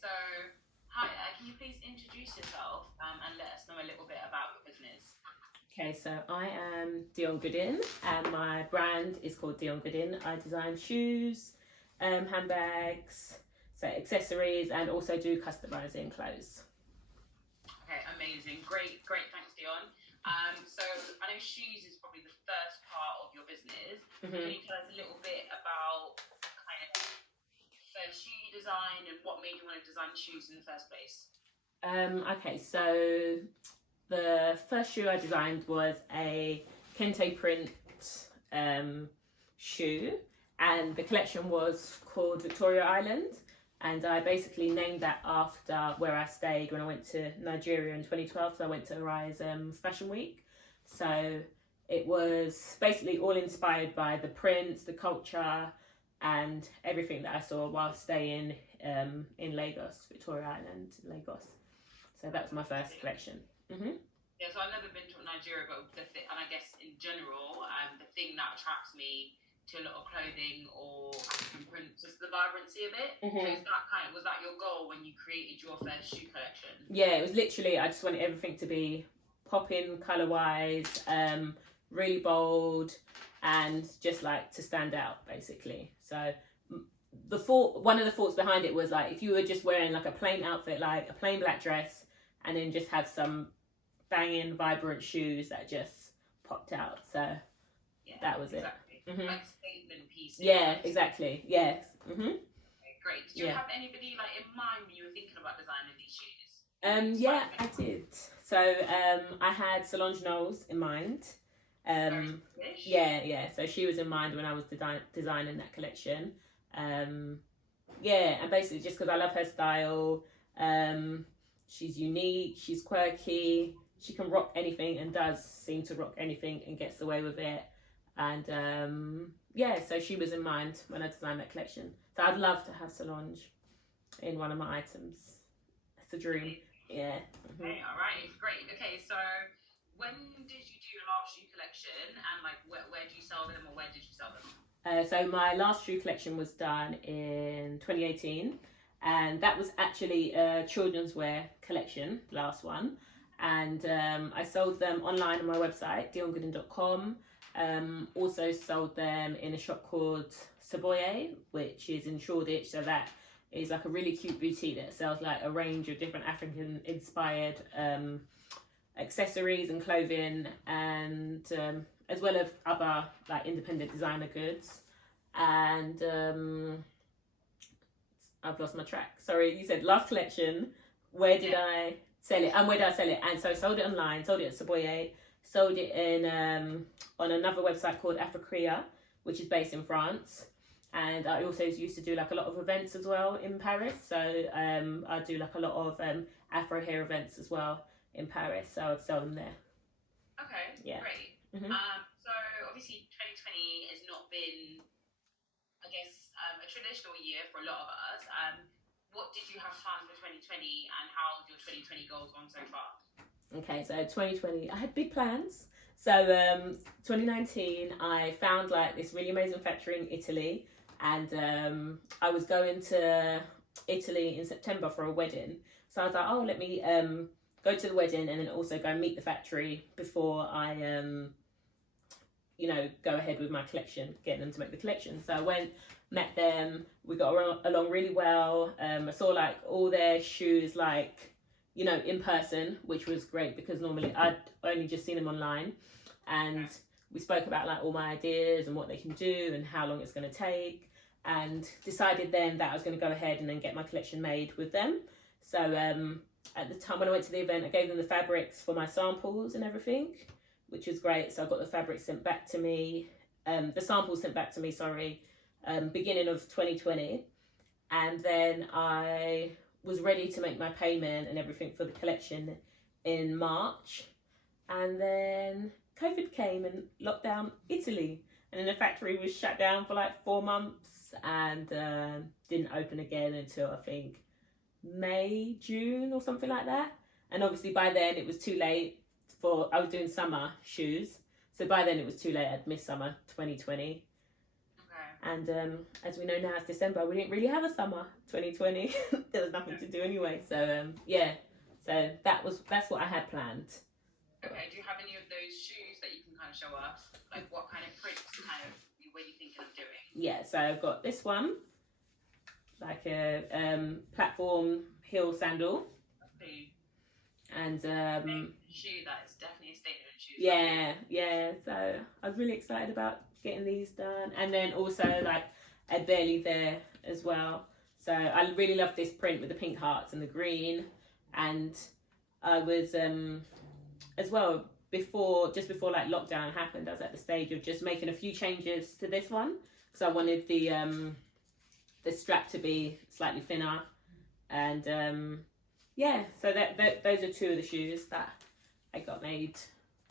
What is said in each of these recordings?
So, hi, can you please introduce yourself and let us know a little bit about your business? Okay, so I am Dionne and my brand is called Dionne. I design shoes, handbags, so accessories, and also do customizing clothes. Okay, amazing. Great, great. Thanks, Dionne. So, I know shoes is probably the first part of your business. Can you tell us a little bit about kind of first shoe you designed and what made you want to design shoes in the first place? Okay, so the first shoe I designed was a kente print shoe, and the collection was called Victoria Island. And I basically named that after where I stayed when I went to Nigeria in 2012. So I went to Rise Fashion Week. So it was basically all inspired by the prints, the culture, and everything that I saw while staying in Lagos, Victoria Island, Lagos. So that was my first collection. Yeah, so I've never been to Nigeria, but and I guess in general, the thing that attracts me to a lot of clothing or African prints is the vibrancy of it. So is that was that your goal when you created your first shoe collection? Yeah, it was literally, I just wanted everything to be popping color wise, really bold, and just like to stand out basically. So one of the thoughts behind it was like if you were just wearing like a plain outfit, like a plain black dress, and then just have some banging vibrant shoes that just popped out. So yeah, that was exactly. Like statement pieces. Yeah, exactly. Yes. Okay, great. Did you have anybody like in mind when you were thinking about designing these shoes? Yeah, I did. So I had Solange Knowles in mind. Yeah. So she was in mind when I was designing that collection. Yeah, and basically just because I love her style. She's unique. She's quirky. She can rock anything and does seem to rock anything and gets away with it. And yeah, so she was in mind when I designed that collection. So I'd love to have Solange in one of my items. It's a dream. Yeah. Okay, all right, great. Okay, so when did you do your last shoe collection, and like where do you sell them, or where did you sell them? So my last shoe collection was done in 2018, and that was actually a children's wear collection, last one. And I sold them online on my website, diongoodin.com. Also sold them in a shop called Saboye, which is in Shoreditch. So that is like a really cute boutique that sells like a range of different African inspired accessories and clothing, and as well as other like independent designer goods. And I've lost my track. Sorry, you said last collection. Where did I sell it? And where did I sell it? And so I sold it online, sold it at Saboye, sold it in on another website called Africrea, which is based in France. And I also used to do like a lot of events as well in Paris. So I do like a lot of Afro hair events as well in Paris. So I'd sell them there. Okay, yeah. Great. So obviously 2020 has not been, I guess, a traditional year for a lot of us. What did you have planned for 2020, and how's your 2020 goals gone so far? Okay, so 2020, I had big plans. So 2019, I found like this really amazing factory in Italy, and I was going to Italy in September for a wedding. So I was like, oh, let me go to the wedding and then also go and meet the factory before I, go ahead with my collection, getting them to make the collection. So I went, met them, we got along really well. I saw like all their shoes like, in person, which was great because normally I'd only just seen them online. And we spoke about like all my ideas and what they can do and how long it's going to take, and decided then that I was going to go ahead and then get my collection made with them. So at the time when I went to the event, I gave them the fabrics for my samples and everything, which was great. So I got the fabrics sent back to me, the samples sent back to me, sorry, beginning of 2020. And then I was ready to make my payment and everything for the collection in March. And then COVID came and locked down Italy. And then the factory was shut down for like 4 months and didn't open again until I think May, June or something like that. And obviously by then it was too late I was doing summer shoes. So by then it was too late. I'd missed summer 2020. And as we know now, it's December. We didn't really have a summer 2020. There was nothing to do anyway. So yeah. So that's what I had planned. Okay. Do you have any of those shoes that you can kind of show us? Like what kind of prints kind of were you thinking of doing? Yeah. So I've got this one, like a platform heel sandal. Okay. And shoe that is definitely a statement shoe. Yeah. So I was really excited about getting these done, and then also like a barely there as well. So I really love this print with the pink hearts and the green, and I was as well just before like lockdown happened. I was at the stage of just making a few changes to this one because I wanted the strap to be slightly thinner, and yeah, so that those are two of the shoes that I got made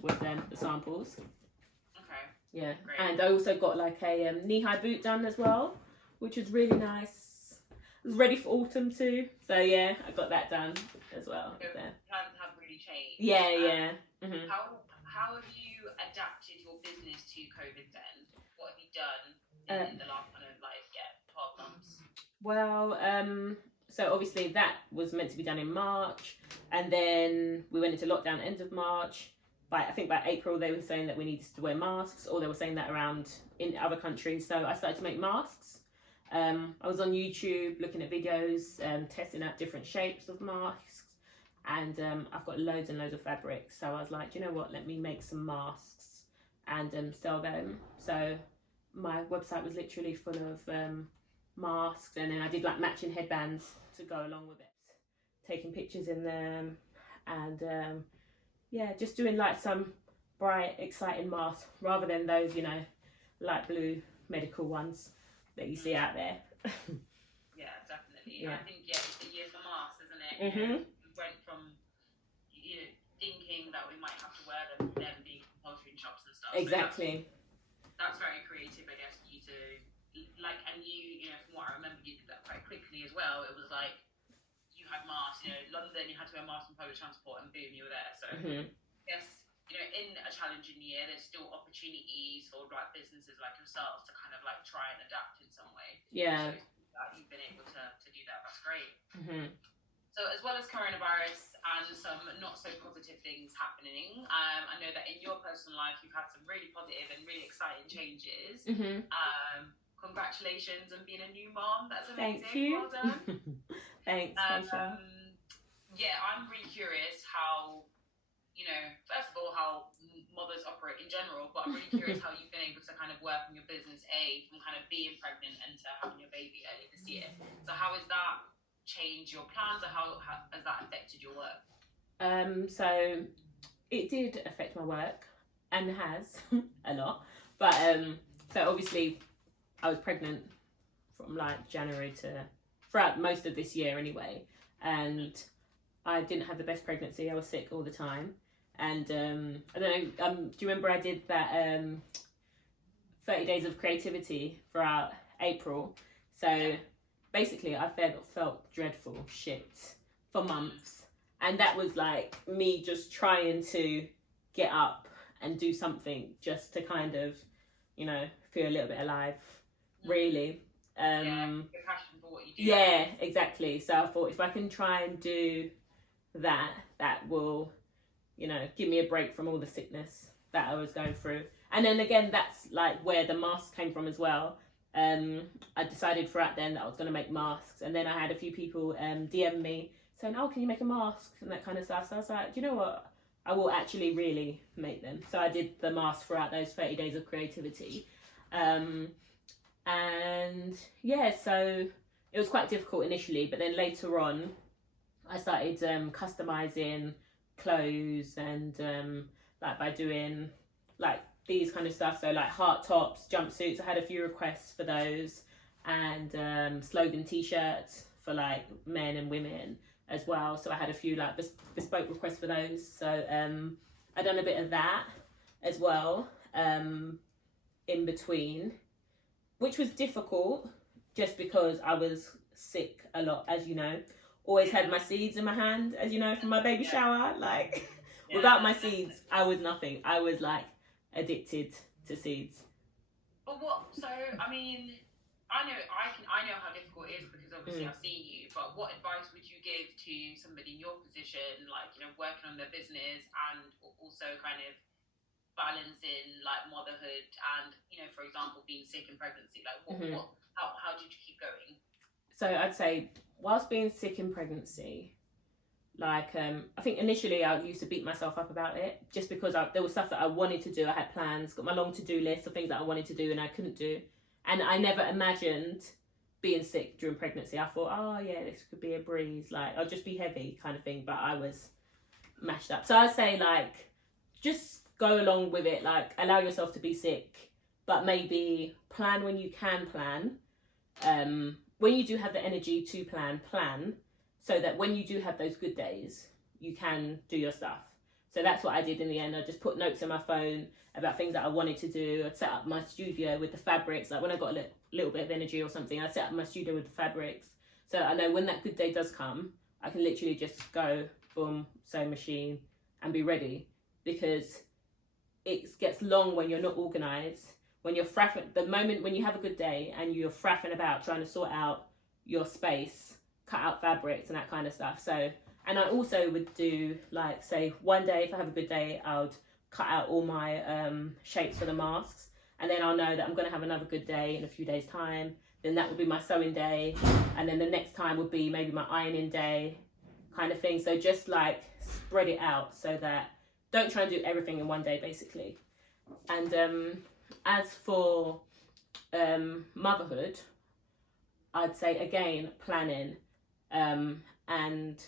with the samples. Okay. Yeah, great. And I also got like a knee-high boot done as well, which was really nice. It was ready for autumn too, so yeah, I got that done as well. So plans have really changed. Yeah. Mm-hmm. How have you adapted your business to COVID then? What have you done in the last kind of 12 months? Well, so obviously that was meant to be done in March, and then we went into lockdown end of March. I think by April they were saying that we needed to wear masks, or they were saying that around in other countries. So I started to make masks. I was on YouTube looking at videos, testing out different shapes of masks, and I've got loads and loads of fabric. So I was like, you know what, let me make some masks and sell them. So my website was literally full of masks, and then I did like matching headbands to go along with it, taking pictures in them, and yeah, just doing like some bright exciting masks rather than those light blue medical ones that you see out there. Yeah, definitely. Yeah. I think it's the year for masks, isn't it? Mm-hmm. We went from thinking that we might have to wear them to them being compulsory in shops and stuff. Exactly. So that's very creative, I guess, for you to and you from what I remember, you did that quite quickly as well. It was like you had masks, London, you had to wear masks on public transport, and boom, you were there. So yes, in a challenging year, there's still opportunities for like businesses like yourselves to kind of like try and adapt in some way. Yeah. So that you've been able to do that. That's great. Mm-hmm. So as well as coronavirus and some not so positive things happening, I know that in your personal life you've had some really positive and really exciting changes. Mm-hmm. Congratulations on being a new mom. That's amazing. Thank you. Well done. Thanks, Kaysha. Yeah, I'm really curious how, first of all, how mothers operate in general, but I'm really curious how you've been able to kind of work on your business, from kind of being pregnant and to having your baby early this year. So how has that changed your plans, or how has that affected your work? So it did affect my work, and has a lot. But so obviously I was pregnant from like January to throughout most of this year anyway, and I didn't have the best pregnancy. I was sick all the time, and I don't know. Do you remember I did that 30 days of creativity throughout April? So basically, I felt dreadful shit for months, and that was like me just trying to get up and do something just to kind of, feel a little bit alive. Really. Your passion for what you do. Yeah, exactly. So I thought if I can try and do that will, give me a break from all the sickness that I was going through. And then again, that's like where the masks came from as well. I decided throughout then that I was going to make masks, and then I had a few people DM me saying, "Oh, can you make a mask?" and that kind of stuff. So I was like, do you know what? I will actually really make them. So I did the mask throughout those 30 days of creativity. And yeah, so it was quite difficult initially, but then later on I started customizing clothes, and like by doing like these kind of stuff, so like heart tops, jumpsuits. I had a few requests for those, and slogan t-shirts for like men and women as well. So I had a few like bespoke requests for those. So I done a bit of that as well in between, which was difficult just because I was sick a lot, as you know. Always had my seeds in my hand, as you know, from my baby shower. Like, without my seeds, I was nothing. I was like addicted to seeds. But what? So I mean, I know how difficult it is because obviously I've seen you. But what advice would you give to somebody in your position, like working on their business and also kind of balancing like motherhood and for example, being sick in pregnancy? Like what? How did you keep going? So I'd say whilst being sick in pregnancy, like I think initially I used to beat myself up about it just because there was stuff that I wanted to do. I had plans, got my long to-do list of things that I wanted to do and I couldn't do, and I never imagined being sick during pregnancy. I thought, oh yeah, this could be a breeze, like I'll just be heavy kind of thing, but I was mashed up. So I'd say like just go along with it, like allow yourself to be sick, but maybe plan when you can plan. When you do have the energy to plan so that when you do have those good days, you can do your stuff. So that's what I did in the end. I just put notes on my phone about things that I wanted to do. I'd set up my studio with the fabrics. Like when I got a little bit of energy or something, I'd set up my studio with the fabrics. So I know when that good day does come, I can literally just go, boom, sewing machine and be ready. Because it gets long when you're not organised. When you're fraffing, the moment when you have a good day and you're fraffing about trying to sort out your space, cut out fabrics and that kind of stuff. So, and I also would do like, say one day, if I have a good day, I would cut out all my shapes for the masks. And then I'll know that I'm going to have another good day in a few days time. Then that would be my sewing day. And then the next time would be maybe my ironing day kind of thing. So just like spread it out so that don't try and do everything in one day basically. And as for motherhood, I'd say again, planning. And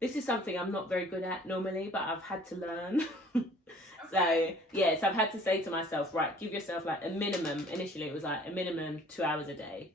this is something I'm not very good at normally, but I've had to learn. Okay. So I've had to say to myself, right, give yourself like a minimum. Initially it was like a minimum 2 hours a day.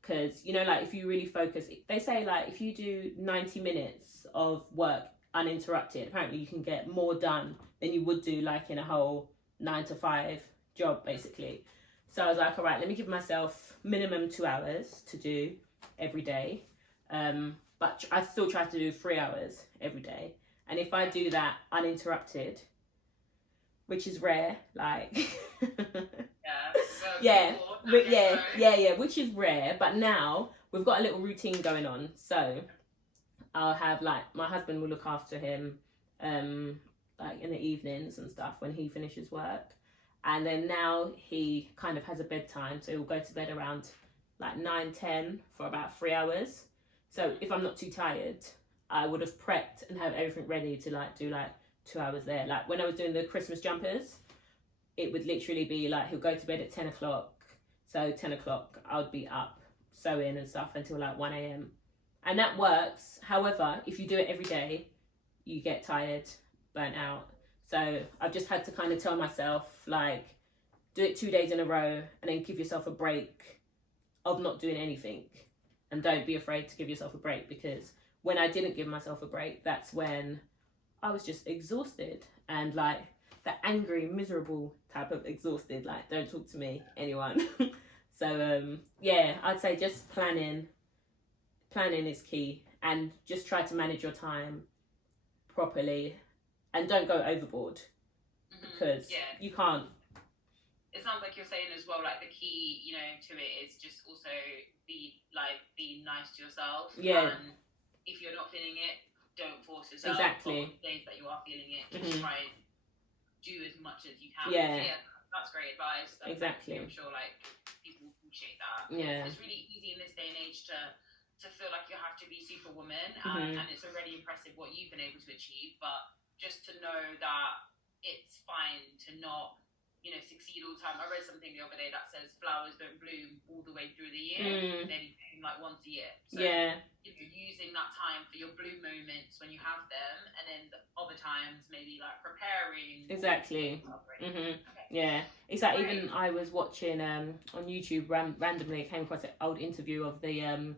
Because, like if you really focus, they say like if you do 90 minutes of work uninterrupted, apparently you can get more done than you would do like in a whole 9 to 5 job basically. So I was like, all right, let me give myself minimum 2 hours to do every day. But I still try to do 3 hours every day. And if I do that uninterrupted, which is rare, like yeah, which is rare, but now we've got a little routine going on. So I'll have like my husband will look after him like in the evenings and stuff when he finishes work. And then now he kind of has a bedtime, so he'll go to bed around like 9-10 for about 3 hours. So if I'm not too tired, I would have prepped and have everything ready to like do like 2 hours there. Like when I was doing the Christmas jumpers, it would literally be like he'll go to bed at 10 o'clock. So 10 o'clock, I would be up sewing and stuff until like 1 a.m. And that works. However, if you do it every day, you get tired, burnt out. So I've just had to kind of tell myself, like, do it 2 days in a row and then give yourself a break of not doing anything. And don't be afraid to give yourself a break, because when I didn't give myself a break, that's when I was just exhausted and like the angry, miserable type of exhausted, like don't talk to me, anyone. So I'd say just planning is key, and just try to manage your time properly and don't go overboard because you can't. It sounds like you're saying as well, like the key, to it is just also be nice to yourself. Yeah. And if you're not feeling it, don't force yourself. Exactly. On days that you are feeling it, just try and do as much as you can. Yeah. That's great advice. Exactly. I'm sure people appreciate that. Yeah. It's really easy in this day and age to feel like you have to be superwoman, and it's already impressive what you've been able to achieve. But just to know that it's fine to not succeed all the time. I read something the other day that says flowers don't bloom all the way through the year. They bloom like once a year. So, using that time for your bloom moments when you have them, and then the other times maybe like preparing. Exactly. Okay. Yeah. It's like even I was watching on YouTube randomly, I came across an old interview of the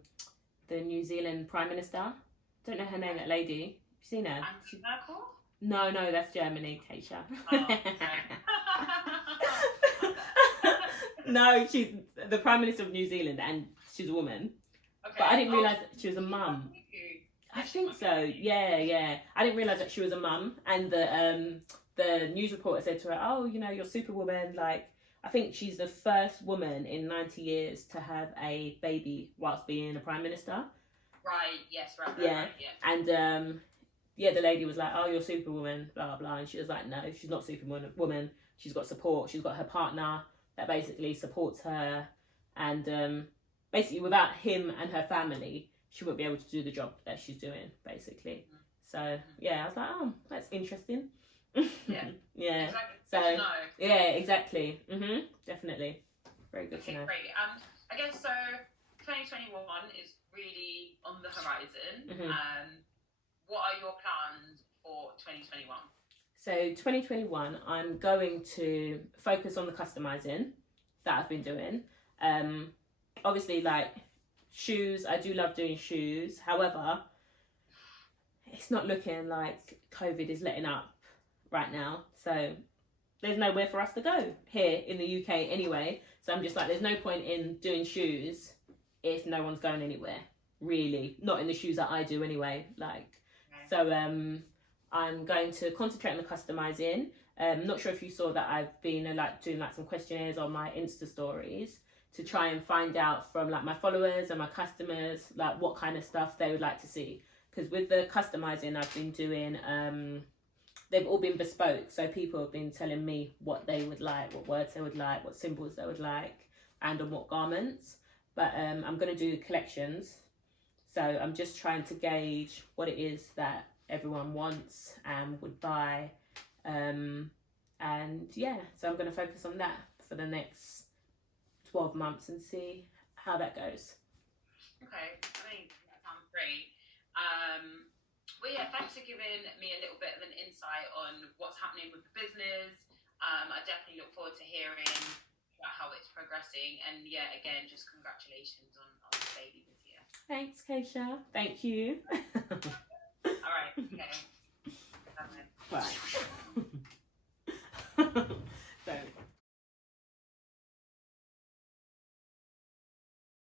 New Zealand Prime Minister. Don't know her name, that lady. Have you seen her? Merkel? No, that's Germany, Kaysha. Oh, okay. No, she's the Prime Minister of New Zealand and she's a woman. Okay. But I didn't realise that she was a mum. I think so, yeah. I didn't realise that she was a mum, and the news reporter said to her, oh, you're Superwoman, like, I think she's the first woman in 90 years to have a baby whilst being a prime minister. Right, yes, right, Yeah. right, yeah. And the lady was like, oh, you're Superwoman, blah, blah. And she was like, no, she's not Superwoman. She's got support. She's got her partner that basically supports her. And basically, without him and her family, she wouldn't be able to do the job that she's doing, basically. Mm-hmm. So, yeah, I was like, oh, that's interesting. Yeah. Yeah. Exactly. So, good to know. yeah, exactly. Definitely. Very good to know. Great. I guess so 2021 is really on the horizon. What are your plans for 2021? So 2021, I'm going to focus on the customizing that I've been doing. Obviously, like shoes, I do love doing shoes. However, it's not looking like COVID is letting up right now. So there's nowhere for us to go here in the UK anyway. So I'm just like, there's no point in doing shoes if no one's going anywhere, really. Not in the shoes that I do anyway. So I'm going to concentrate on the customizing. Not sure if you saw that I've been doing some questionnaires on my Insta stories to try and find out from my followers and my customers what kind of stuff they would like to see. Because with the customizing I've been doing, they've all been bespoke. So people have been telling me what they would like, what words they would like, what symbols they would like, and on what garments. But I'm going to do collections. So I'm just trying to gauge what it is that everyone wants and would buy. And yeah, so I'm going to focus on that for the next 12 months and see how that goes. Okay, I think that sounds great. Well, yeah, thanks for giving me a little bit of an insight on what's happening with the business. I definitely look forward to hearing about how it's progressing. And yeah, again, just congratulations on the baby this year. Thanks, Kaysha. Thank you. All right. Okay. Bye. Bye.